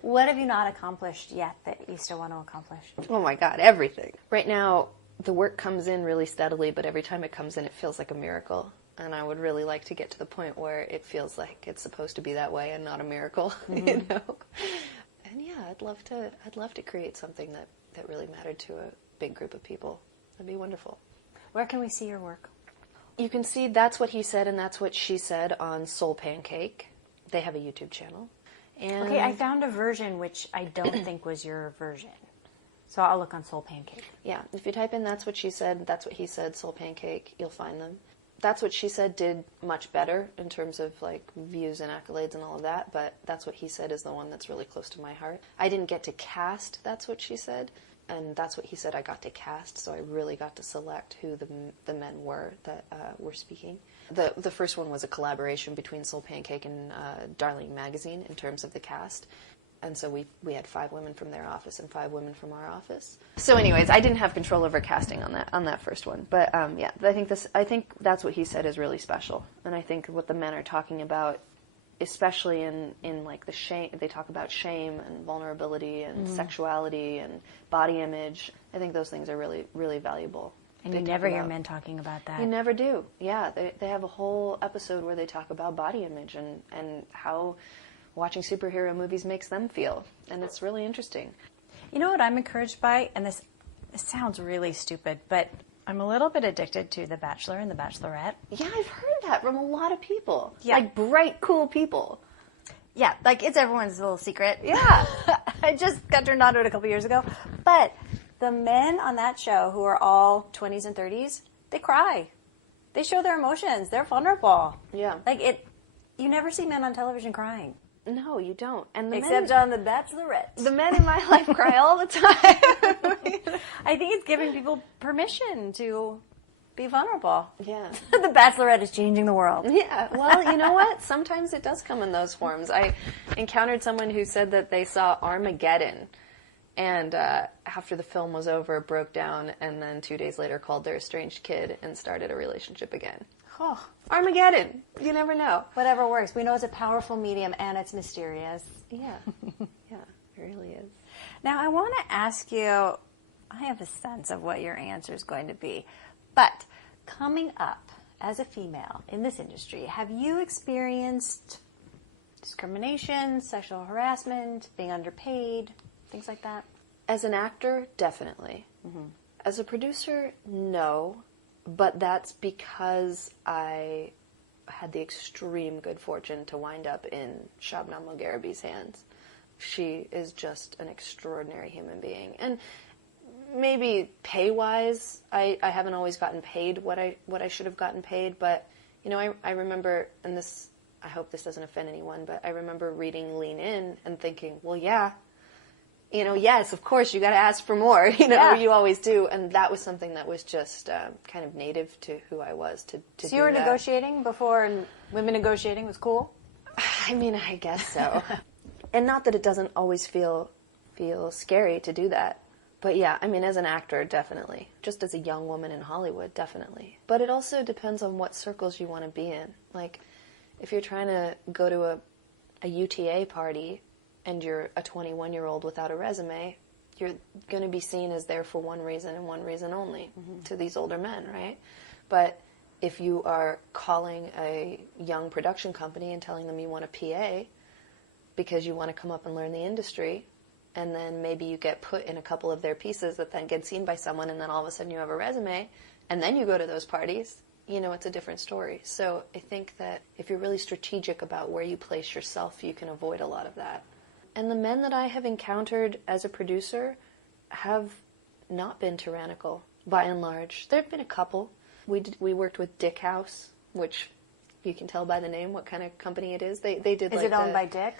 What have you not accomplished yet that you still want to accomplish? Oh my God, everything. Right now, the work comes in really steadily, but every time it comes in, it feels like a miracle. And I would really like to get to the point where it feels like it's supposed to be that way and not a miracle, you know? And yeah, I'd love to create something that really mattered to a big group of people. That'd be wonderful. Where can we see your work? You can see That's What He Said and That's What She Said on Soul Pancake. They have a YouTube channel. And okay, I found a version which I don't think was your version. So I'll look on Soul Pancake. Yeah, if you type in That's What She Said, That's What He Said, Soul Pancake, you'll find them. That's What She Said did much better in terms of like views and accolades and all of that, but That's What He Said is the one that's really close to my heart. I didn't get to cast That's What She Said, and That's What He Said I got to cast, so I really got to select who the men were that were speaking. The first one was a collaboration between Soul Pancake and Darling Magazine in terms of the cast. And so we had 5 women from their office and 5 women from our office. So anyways, I didn't have control over casting on that first one. But yeah, I think That's What He Said is really special. And I think what the men are talking about, especially in like the shame, they talk about shame and vulnerability and sexuality and body image. I think those things are really, really valuable. And you never hear men talking about that. You never do. Yeah, they have a whole episode where they talk about body image and how watching superhero movies makes them feel, and it's really interesting. You know what I'm encouraged by, and this sounds really stupid, but I'm a little bit addicted to The Bachelor and The Bachelorette. Yeah, I've heard that from a lot of people. Yeah. Like bright, cool people. Yeah, like it's everyone's little secret. Yeah. I just got turned on to it a couple years ago. But the men on that show who are all 20s and 30s, they cry. They show their emotions. They're vulnerable. Yeah. Like you never see men on television crying. No, you don't. And except on The Bachelorette. The men in my life cry all the time. I think it's giving people permission to be vulnerable. Yeah. The Bachelorette is changing the world. Yeah. Well, you know what? Sometimes it does come in those forms. I encountered someone who said that they saw Armageddon, and after the film was over, broke down, and then 2 days later called their estranged kid and started a relationship again. Oh. Armageddon. You never know. Whatever works. We know it's a powerful medium and it's mysterious. Yeah. Yeah, it really is. Now, I want to ask you, I have a sense of what your answer is going to be, but coming up as a female in this industry, have you experienced discrimination, sexual harassment, being underpaid, things like that? As an actor, definitely. Mm-hmm. As a producer, no. But that's because I had the extreme good fortune to wind up in Shabnam Mugherabi's hands. She is just an extraordinary human being. And maybe pay-wise, I haven't always gotten paid what I should have gotten paid. But, you know, I remember, and this, I hope this doesn't offend anyone, but I remember reading Lean In and thinking, well, yeah, you know, yes, of course, you got to ask for more, you know, yeah. You always do. And that was something that was just kind of native to who I was to do So you were that. negotiating before, and women negotiating was cool? I mean, I guess so. And not that it doesn't always feel scary to do that. But yeah, I mean, as an actor, definitely. Just as a young woman in Hollywood, definitely. But it also depends on what circles you want to be in. Like, if you're trying to go to a UTA party, and you're a 21-year-old without a resume, you're going to be seen as there for one reason and one reason only to these older men, right? But if you are calling a young production company and telling them you want a PA because you want to come up and learn the industry, and then maybe you get put in a couple of their pieces that then get seen by someone, and then all of a sudden you have a resume, and then you go to those parties, it's a different story. So I think that if you're really strategic about where you place yourself, you can avoid a lot of that. And the men that I have encountered as a producer have not been tyrannical, by and large. There have been a couple. We worked with Dick House, which you can tell by the name what kind of company it is. They did. Is it owned by Dick?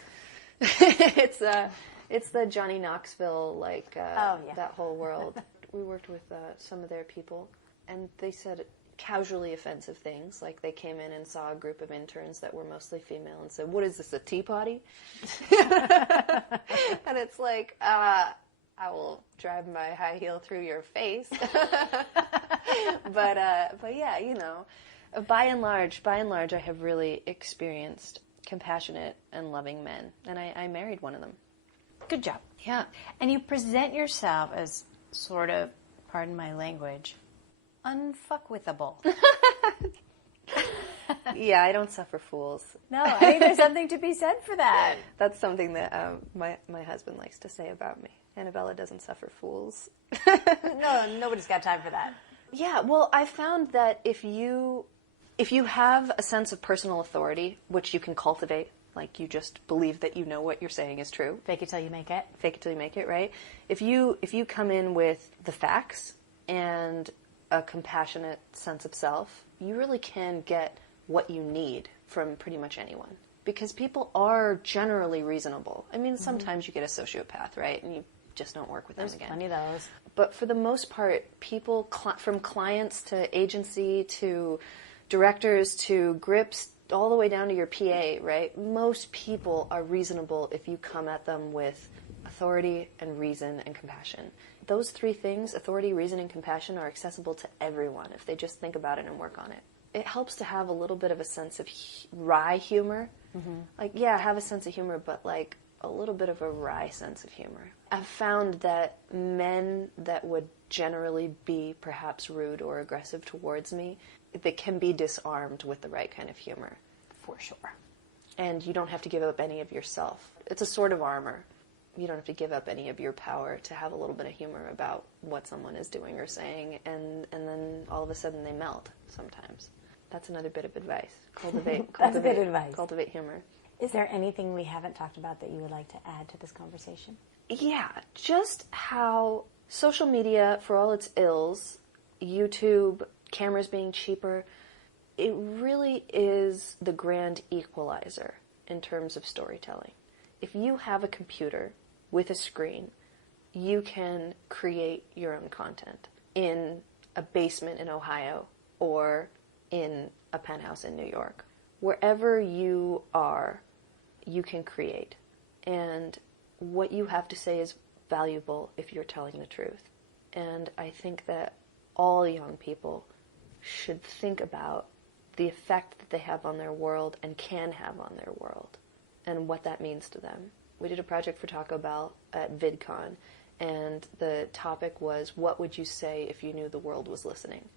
It's the Johnny Knoxville, that whole world. We worked with some of their people, and they said casually offensive things, like they came in and saw a group of interns that were mostly female and said, "What is this, a tea party?" And it's like, I will drive my high heel through your face. But yeah, by and large, I have really experienced compassionate and loving men, and I married one of them. Good job. Yeah. And you present yourself as sort of, pardon my language, unfuckwithable. Yeah, I don't suffer fools. No, I think there's something to be said for that. That's something that my husband likes to say about me. Anabella doesn't suffer fools. No, nobody's got time for that. Yeah, well, I found that if you have a sense of personal authority, which you can cultivate, like you just believe that you know what you're saying is true. Fake it till you make it. Fake it till you make it, right? If you come in with the facts and a compassionate sense of self, you really can get what you need from pretty much anyone. Because people are generally reasonable. I mean, sometimes you get a sociopath, right? And you just don't work with them again. There's plenty of those. But for the most part, people, from clients to agency to directors to grips, all the way down to your PA, right? Most people are reasonable if you come at them with authority and reason and compassion. Those three things, authority, reason, and compassion, are accessible to everyone if they just think about it and work on it. It helps to have a little bit of a sense of wry humor. Like, yeah, have a sense of humor, but like a little bit of a wry sense of humor. I've found that men that would generally be perhaps rude or aggressive towards me, they can be disarmed with the right kind of humor. For sure. And you don't have to give up any of yourself. It's a sort of armor. You don't have to give up any of your power to have a little bit of humor about what someone is doing or saying, and then all of a sudden they melt sometimes. That's another bit of advice. That's good advice. Cultivate humor. Is there anything we haven't talked about that you would like to add to this conversation? Yeah, just how social media, for all its ills, YouTube, cameras being cheaper, it really is the grand equalizer in terms of storytelling. If you have a computer with a screen, you can create your own content in a basement in Ohio or in a penthouse in New York. Wherever you are, you can create. And what you have to say is valuable if you're telling the truth. And I think that all young people should think about the effect that they have on their world and can have on their world and what that means to them. We did a project for Taco Bell at VidCon, and the topic was, what would you say if you knew the world was listening?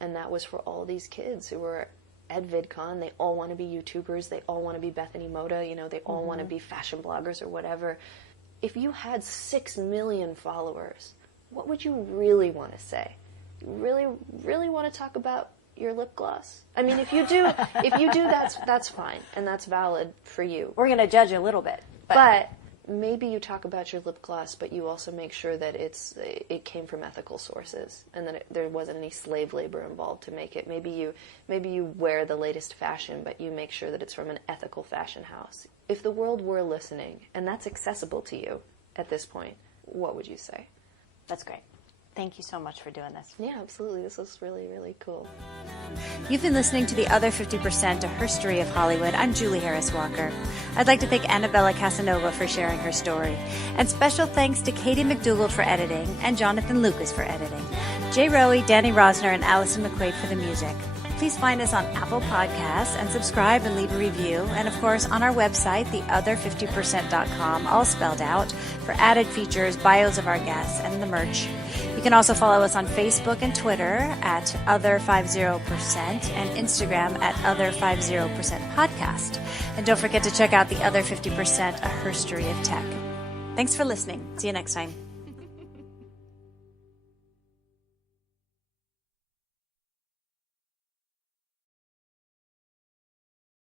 And that was for all these kids who were at VidCon. They all want to be YouTubers. They all want to be Bethany Moda. They all want to be fashion bloggers or whatever. If you had 6 million followers, what would you really want to say? You really want to talk about your lip gloss? I mean, if you do, that's fine, and that's valid for you. We're going to judge a little bit. But maybe you talk about your lip gloss, but you also make sure that it came from ethical sources and that there wasn't any slave labor involved to make it. Maybe you wear the latest fashion, but you make sure that it's from an ethical fashion house. If the world were listening, and that's accessible to you at this point, what would you say? That's great. Thank you so much for doing this. Yeah, absolutely. This was really, really cool. You've been listening to The Other 50%, A Herstory of Hollywood. I'm Julie Harris Walker. I'd like to thank Anabella Casanova for sharing her story. And special thanks to Katie McDougall for editing and Jonathan Lucas for editing. Jay Rowe, Danny Rosner, and Allison McQuaid for the music. Please find us on Apple Podcasts and subscribe and leave a review. And of course, on our website, theother50percent.com, all spelled out, for added features, bios of our guests, and the merch. You can also follow us on Facebook and Twitter at Other50% and Instagram at Other50% Podcast. And don't forget to check out The Other 50%, A Herstory of Tech. Thanks for listening. See you next time.